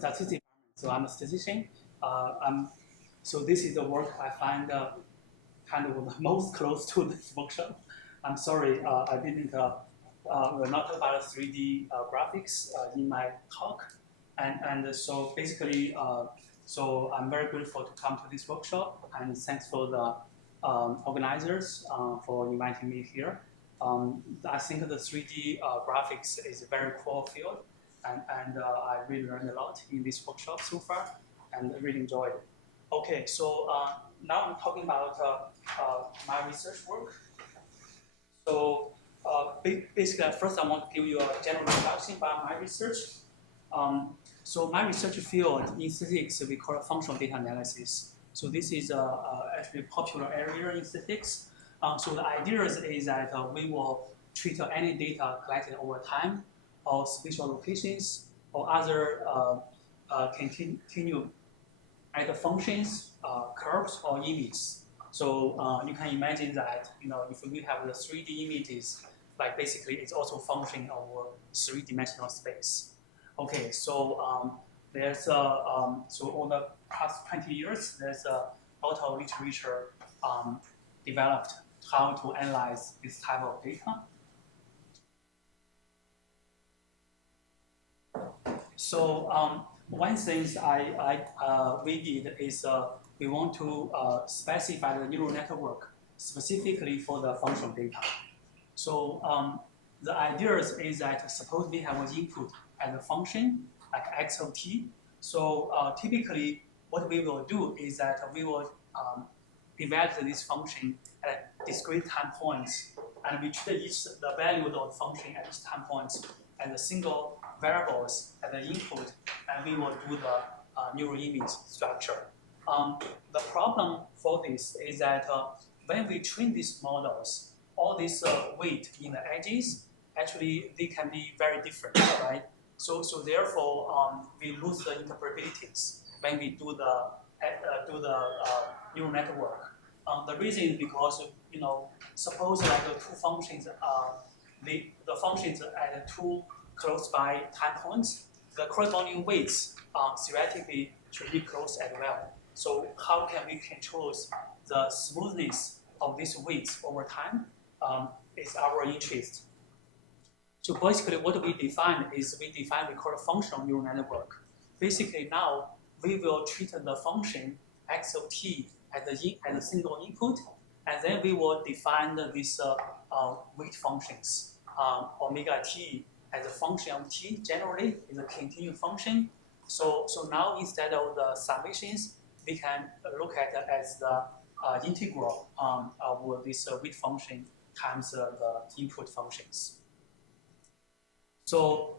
statistics, so I'm a statistician. So this is the work I find kind of the most close to this workshop. I'm sorry, I didn't will not talk about 3D graphics in my talk. And so basically, so I'm very grateful to come to this workshop, and thanks for the organizers for inviting me here. I think the 3D graphics is a very cool field, and I really learned a lot in this workshop so far, and really enjoyed it. Okay, so now I'm talking about my research work. So basically, first I want to give you a general introduction about my research. So my research field in statistics we call it functional data analysis. So this is actually a popular area in statistics. So the idea is that we will treat any data collected over time, or spatial locations, or other continuum either functions, curves, or images. So you can imagine that if we have the 3D images, like basically it's also functioning over three-dimensional space. Okay, so there's so over the past 20 years, there's a lot of literature developed how to analyze this type of data. So one thing we did is we want to specify the neural network specifically for the functional data. So the idea is that suppose we have an input as a function like x of t. So typically what we will do is that we will evaluate this function at discrete time points, and we treat the value of the function at each time points as a single variables as the input, and we will do the neural image structure. The problem for this is that when we train these models, all this weight in the edges, actually they can be very different, right? So therefore, we lose the interpretabilities when we do the neural network. The reason is because suppose like the two functions, the functions at two close by time points, the corresponding weights theoretically should be close as well. So how can we control the smoothness of these weights over time is our interest. So basically what we define is we call a functional neural network. Basically now we will treat the function x of t as a single input, and then we will define these weight functions. Omega t as a function of t generally is a continuous function. So now instead of the summations, we can look at it as the integral of this weight function times the input functions. So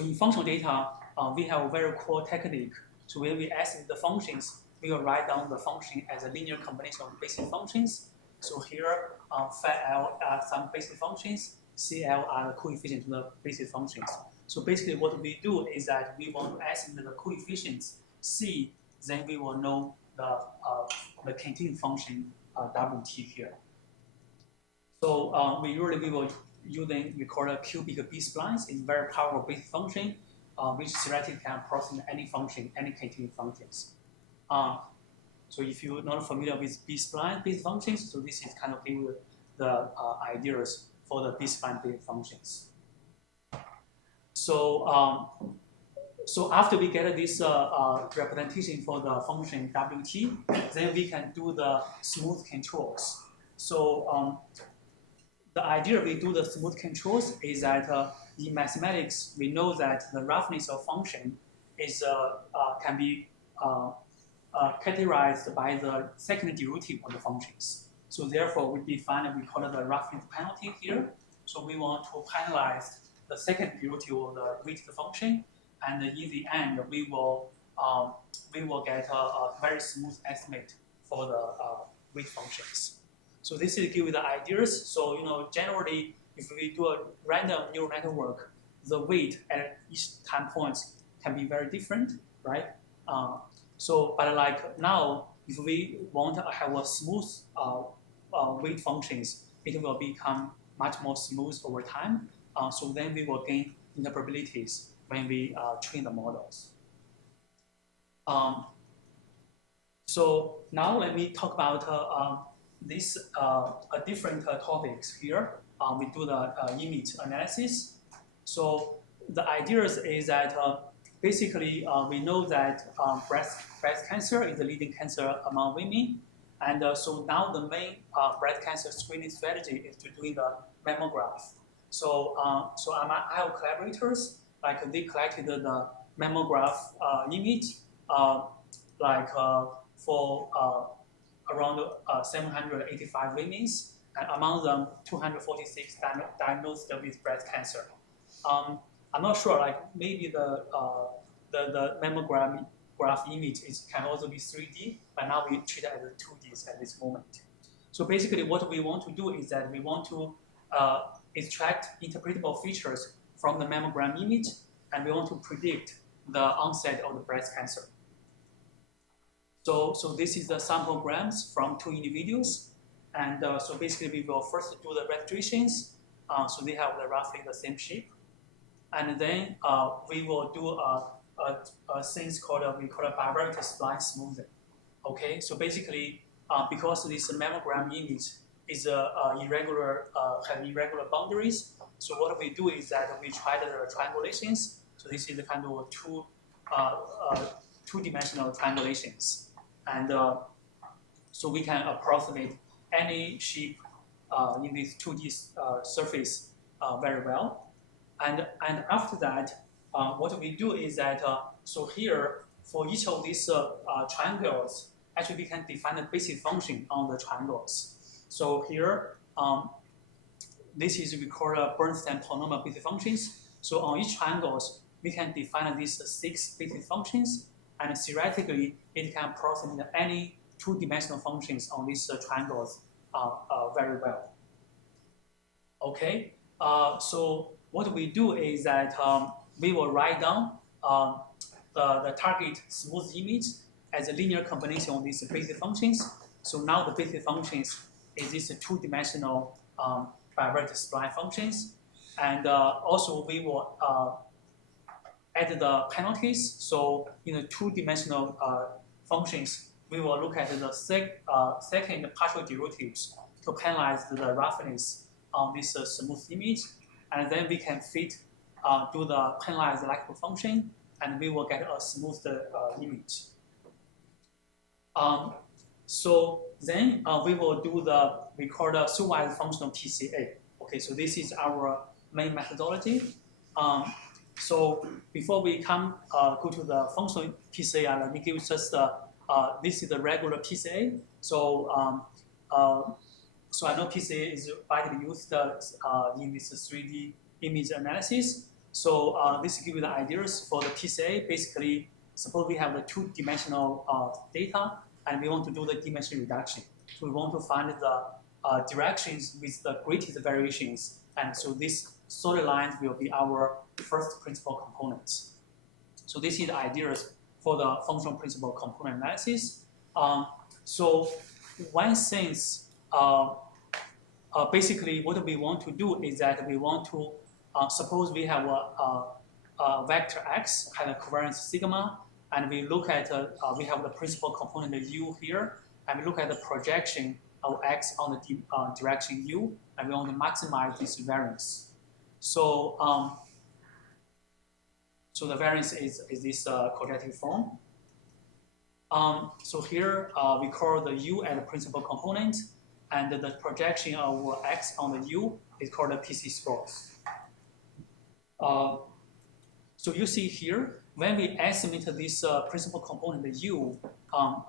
in functional data, we have a very cool technique. So when we estimate the functions, we will write down the function as a linear combination of basic functions. So here, phi L are some basic functions, CL are the coefficients of the basic functions. So basically what we do is that we want to estimate the coefficients C, then we will know the continuous function WT here. So we will we call it cubic B-splines. It's a very powerful basic function, which theoretically can approximate any function, any continuous functions. So if you're not familiar with B-spline basic functions, so this is kind of give you the ideas for the B-spline basic functions. So so after we get this representation for the function WT, then we can do the smooth controls. So the idea we do the smooth controls is that in mathematics, we know that the roughness of function is can be categorized by the second derivative of the functions. So therefore, we call it the roughness penalty here. So we want to penalize the second derivative of the weighted function, and in the end, we will get a very smooth estimate for the weight functions. So this is give you the ideas. So generally, if we do a random neural network, the weight at each time points can be very different, right? But like now, if we want to have a smooth weight functions, it will become much more smooth over time. So then we will gain interpretabilities when we train the models. So now let me talk about this different topics here. We do the image analysis. So the idea is that basically we know that breast cancer is the leading cancer among women. And so now the main breast cancer screening strategy is to do the mammograph. So, I have collaborators, like they collected the mammograph image, for around 785 women, and among them 246 diagnosed with breast cancer. I'm not sure, like maybe the mammogram graph image can also be 3D, but now we treat it as 2D at this moment. So basically what we want to do is that we want to extract interpretable features from the mammogram image, and we want to predict the onset of the breast cancer. So this is the sample grams from 2 individuals. And so basically we will first do the registrations. So they have roughly the same shape. And then we will do a thing called we call a bivariate spline smoothing. Okay, so basically because this mammogram image is irregular, have irregular boundaries. So what we do is that we try the triangulations. So this is the kind of two-dimensional triangulations. And so we can approximate any shape in this 2D surface very well. And after that, what we do is that, so here, for each of these triangles, actually we can define a basic function on the triangles. So here, this is we call Bernstein polynomial basic functions. So on each triangles, we can define these 6 basic functions, and theoretically, it can approximate any 2-dimensional functions on these triangles very well. Okay, so what we do is that we will write down the target smooth image as a linear combination of these basic functions. So now the basic functions is these 2-dimensional bivariate spline functions. And also we will add the penalties. So in the 2-dimensional functions, we will look at the second partial derivatives to penalize the roughness on this smooth image. And then we can do the penalized likelihood function, and we will get a smooth image. So then we will do we call the supervised functional PCA. Okay, so this is our main methodology. So before we go to the functional PCA, let me give just this is the regular PCA. So so I know PCA is widely used in this 3D image analysis. So this gives you the ideas for the PCA. Basically, suppose we have the 2-dimensional data, and we want to do the dimension reduction. So we want to find the directions with the greatest variations. And so this solid lines will be our first principal components. So this is the ideas for the functional principal component analysis. So one thing, basically what we want to do is that we want to, suppose we have a vector x, have a covariance sigma, and we look at, we have the principal component u here, and we look at the projection of x on the direction u, and we want to maximize this variance. So, so the variance is this quadratic form. So here we call the u as the principal component, and the projection of x on the u is called the PC scores. So you see here, when we estimate this principal component, the u,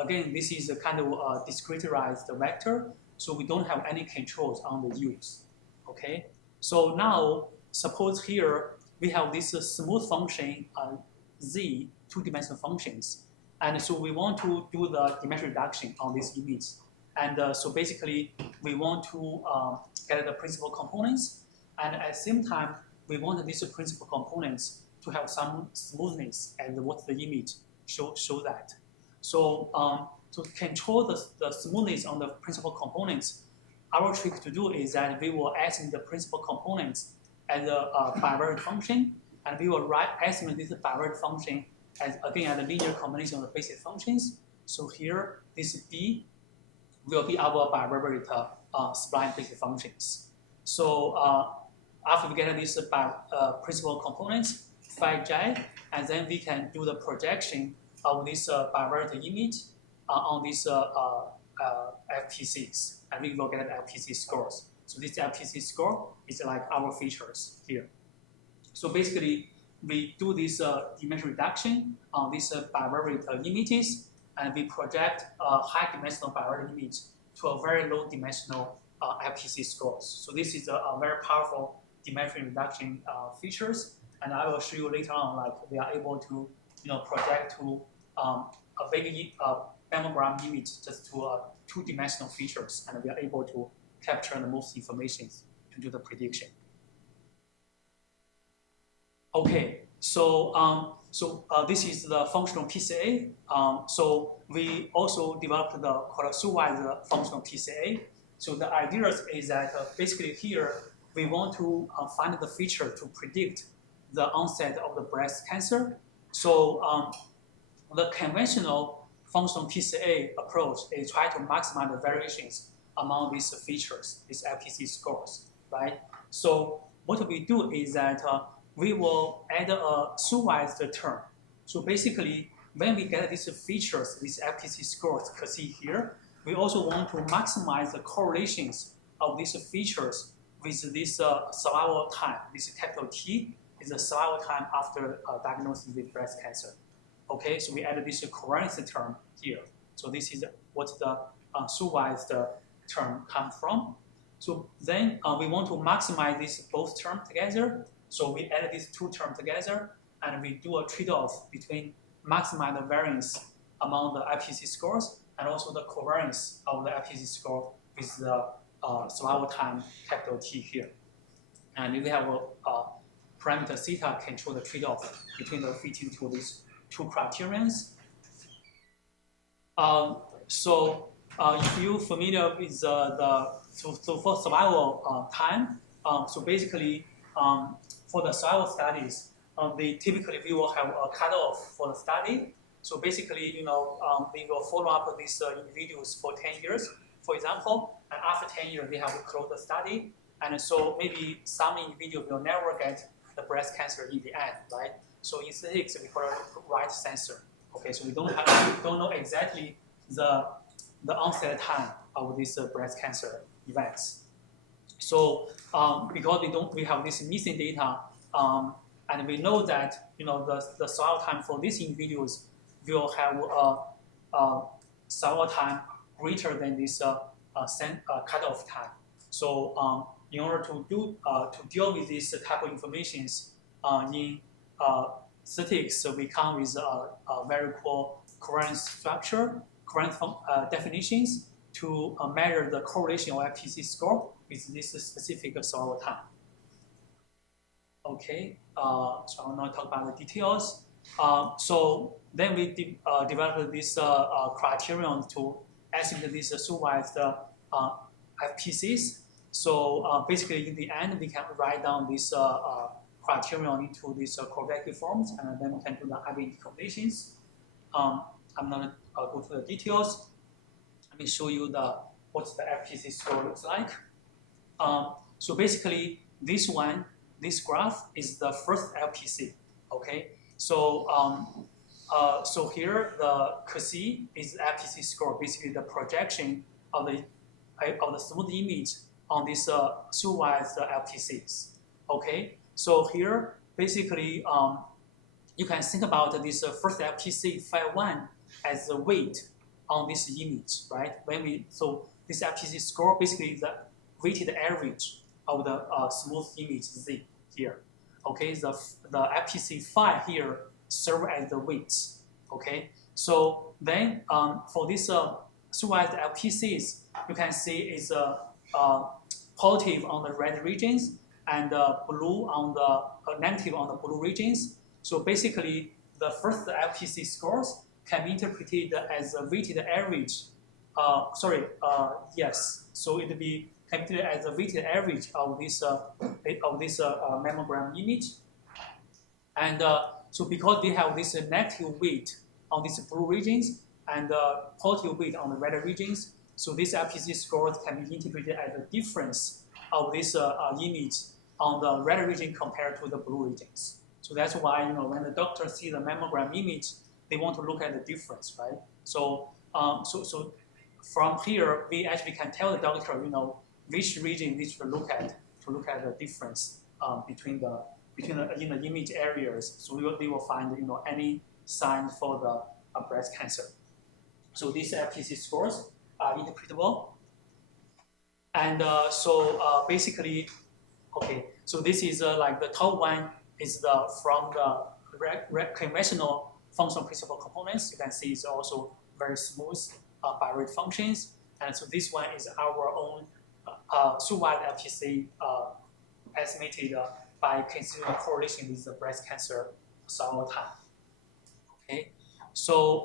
again, this is a kind of discretized vector, so we don't have any controls on the u's. Okay, so now suppose here we have this smooth function z, 2-dimensional functions, and so we want to do the dimension reduction on this image, and so basically we want to get the principal components, and at the same time we want these principal components to have some smoothness and what the image show that. So to control the smoothness on the principal components, our trick to do is that we will estimate the principal components as a bivariate function, and we will estimate this bivariate function as again, as a linear combination of the basic functions. So here, this B will be our bilateral spline basic functions. So after we get these principal components, phi j, and then we can do the projection of this bilateral image on these FPCs, and we will get the FPC scores. So this FPC score is like our features here. So basically, we do this dimension reduction on these bilateral images, and we project a high dimensional bilateral image to a very low dimensional FPC scores. So this is a very powerful dimension reduction features, and I will show you later on. Like we are able to, project to a big mammogram image just to two-dimensional features, and we are able to capture the most information to do the prediction. Okay, so this is the functional PCA. So we also developed the called supervised functional PCA. So the idea is that basically here we want to find the feature to predict the onset of the breast cancer. So the conventional functional PCA approach is try to maximize the variations among these features, these FPC scores, right? So what we do is that we will add a supervised term. So basically, when we get these features, these FPC scores, you can see here, we also want to maximize the correlations of these features with this survival time. This capital T is the survival time after diagnosis with breast cancer. Okay, so we added this covariance term here. So this is what the supervised term comes from. So then we want to maximize these both terms together. So we add these two terms together, and we do a trade-off between maximize the variance among the FPC scores and also the covariance of the FPC score with the survival time capital T here. And we have a parameter theta control the trade-off between the fitting to these two criterions. If you're familiar with so for survival time, so basically for the survival studies, they typically we will have a cutoff for the study. So basically, we will follow up these individuals for 10 years, for example, and after 10 years, they have to close the study. And so maybe some individual will never get the breast cancer in the end, right? So in statistics, we call it right sensor. Okay, so we don't know exactly the onset time of these breast cancer events. So because we have this missing data, and we know that the survival time for these individuals will have a survival time greater than this cutoff time. So in order to deal with this type of information in statistics, we come with a very cool covariance structure, covariance definitions to measure the correlation of FPC score with this specific survival time. Okay, so I will not talk about the details. So then we developed this criterion to estimate these supervised FPCs. So basically, in the end, we can write down this criterion into these corrective forms, and then we can do the IB combinations. I'm not go to the details. Let me show you what the FPC score looks like. So basically, this graph is the first FPC. Okay, so so here the KC is the FPC score, basically the projection of the smooth image on these supervised FPCs. Okay, so here basically you can think about this first FPC phi 1 as the weight on this image, right? So this FPC score basically is the weighted average of the smooth image Z here. Okay, the FPC phi here serve as the weights. Okay, so then for this supervised FPCs, you can see is positive on the red regions and blue on the negative on the blue regions. So basically, the first FPC scores can be interpreted as a weighted average. Yes. So it will be calculated as a weighted average of this mammogram image. And So because they have this negative weight on these blue regions and positive weight on the red regions, so these LPC scores can be integrated as a difference of this image on the red region compared to the blue regions. So that's why when the doctor see the mammogram image, they want to look at the difference, right? So so from here we actually can tell the doctor which region needs to look at the difference between the in the image areas. So they will find any sign for the breast cancer. So these FTC scores are interpretable. And basically, okay, so this is like the top one is from the conventional functional principal components. You can see it's also very smooth by-rate functions. And so this one is our own supervised FTC estimated by considering correlation with the breast cancer survival time. Okay, so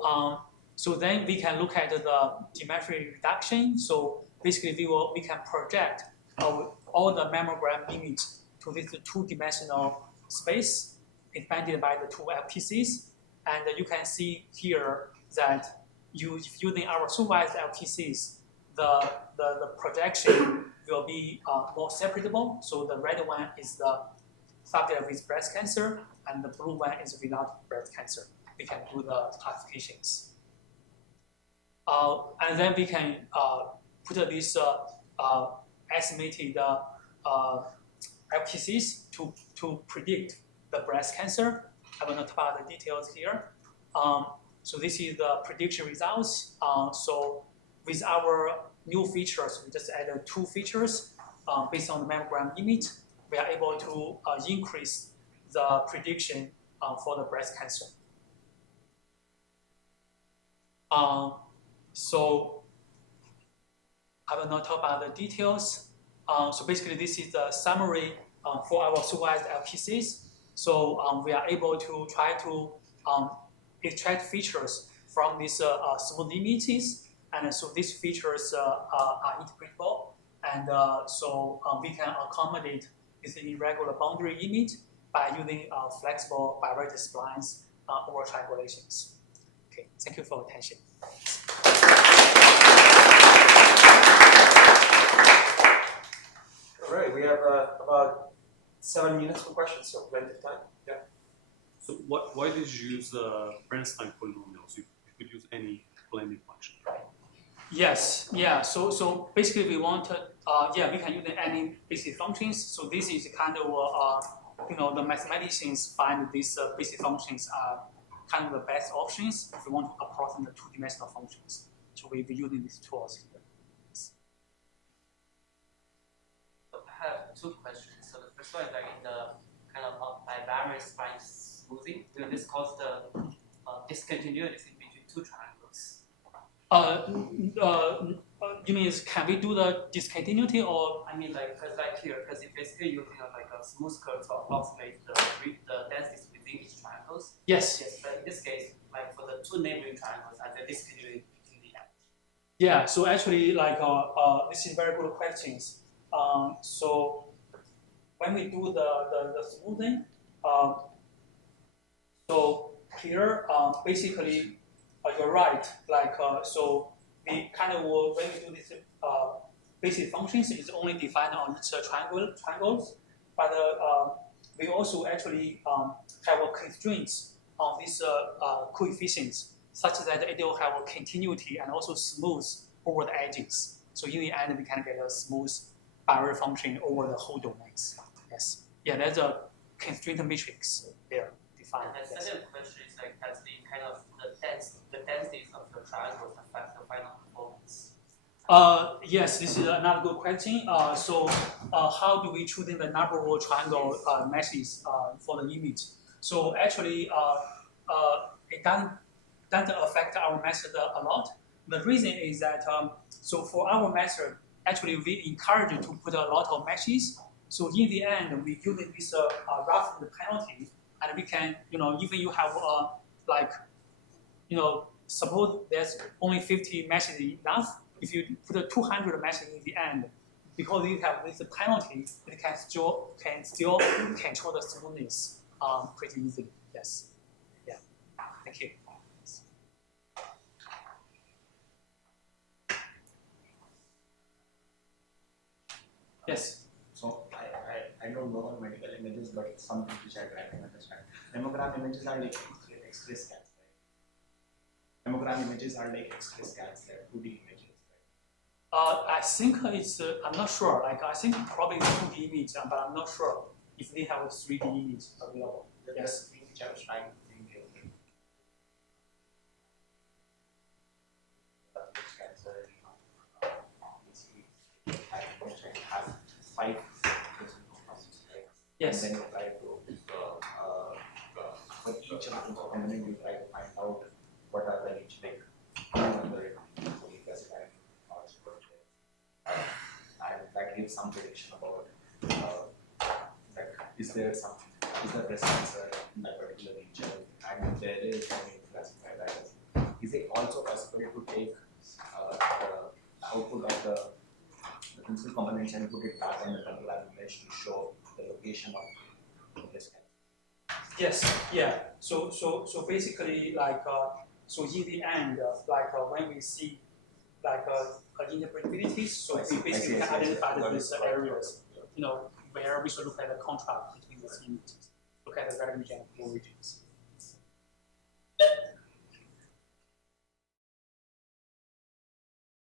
so then we can look at the geometry reduction. So basically, we can project all the mammogram image to this two-dimensional space expanded by the two LPCs, and you can see here that using our supervised LPCs, the projection will be more separable. So the red one is the subject with breast cancer, and the blue one is without breast cancer. We can do the classifications. And then we can put this estimated LPCs to predict the breast cancer. I will not talk about the details here. So this is the prediction results. So with our new features, we just added 2 features based on the mammogram image. We are able to increase the prediction for the breast cancer. So I will not talk about the details. So basically, this is the summary for our supervised LPCs. So we are able to try to extract features from these smooth images, and so these features are interpretable, and so we can accommodate this irregular boundary image by using flexible bi-rate splines or triangulations. Okay, thank you for your attention. All right, we have about 7 minutes for questions, so plenty of time. Yeah. So why did you use Bernstein polynomials? You could use any blending function. Yes, yeah. So basically, we want to we can use any basic functions. So this is kind of the mathematicians find these basic functions are kind of the best options if we want to approximate the two-dimensional functions. So we'll be using these tools here. So I have 2 questions. So the first one is like in the kind of bivariate spline smoothing, will this cause the discontinuities in between 2 triangles? You mean can we do the discontinuity or? I mean because it's basically using like a smooth curve to approximate the densities within each triangles. Yes. Yes, but in this case, like for the 2 neighboring triangles, are they discontinuity between the end? Yeah. So actually, like this is very good questions. So when we do the smoothing, so here basically you're right. Like so we kind of when we do this basic functions is only defined on each triangles, but we also actually have constraints on these coefficients such that it will have a continuity and also smooth over the edges. So in the end, we can get a smooth bi-rate function over the whole domains. Yes. Yeah, there's a constraint matrix there defined. And the second question is like, does the kind of the densities of the triangles affect the final performance? Yes, this is another good question. So how do we choose the number of triangle meshes for the image? So actually, it doesn't affect our method a lot. The reason is that so for our method, actually we encourage you to put a lot of meshes. So in the end, we use this rough penalty, and we can even you have suppose there's only 50 meshes enough. If you put 200 meshes in the end, because you have this penalty, it can still control the smoothness pretty easily. Yes. Thank you. Yes. So I don't know on medical images, but something which I try to understand. Mammogram images are like X-ray scans, right? Mammogram images are like X-ray scans, like 2D images, right? I think it's, I'm not sure, like I think probably it's 2D image, but I'm not sure if they have a 3D image available. Yes, which I was trying to think of. Which cancer, has 5 components, right? Yes. And then you try to, for each of the component, you try to find out what are the each like, whether it will be classified or and that gives some prediction about like is there breast cancer in that particular region, and if there is, then you classify that as. Is it also possible to take the output of the principal components and put it back on the temporal image to show the location of the breast cancer? Yes, yeah. So basically, like, so in the end, like when we see like interpretabilities, so we basically can identify these areas, you know, where we should look at the contrast between these images, look at the red region and blue regions.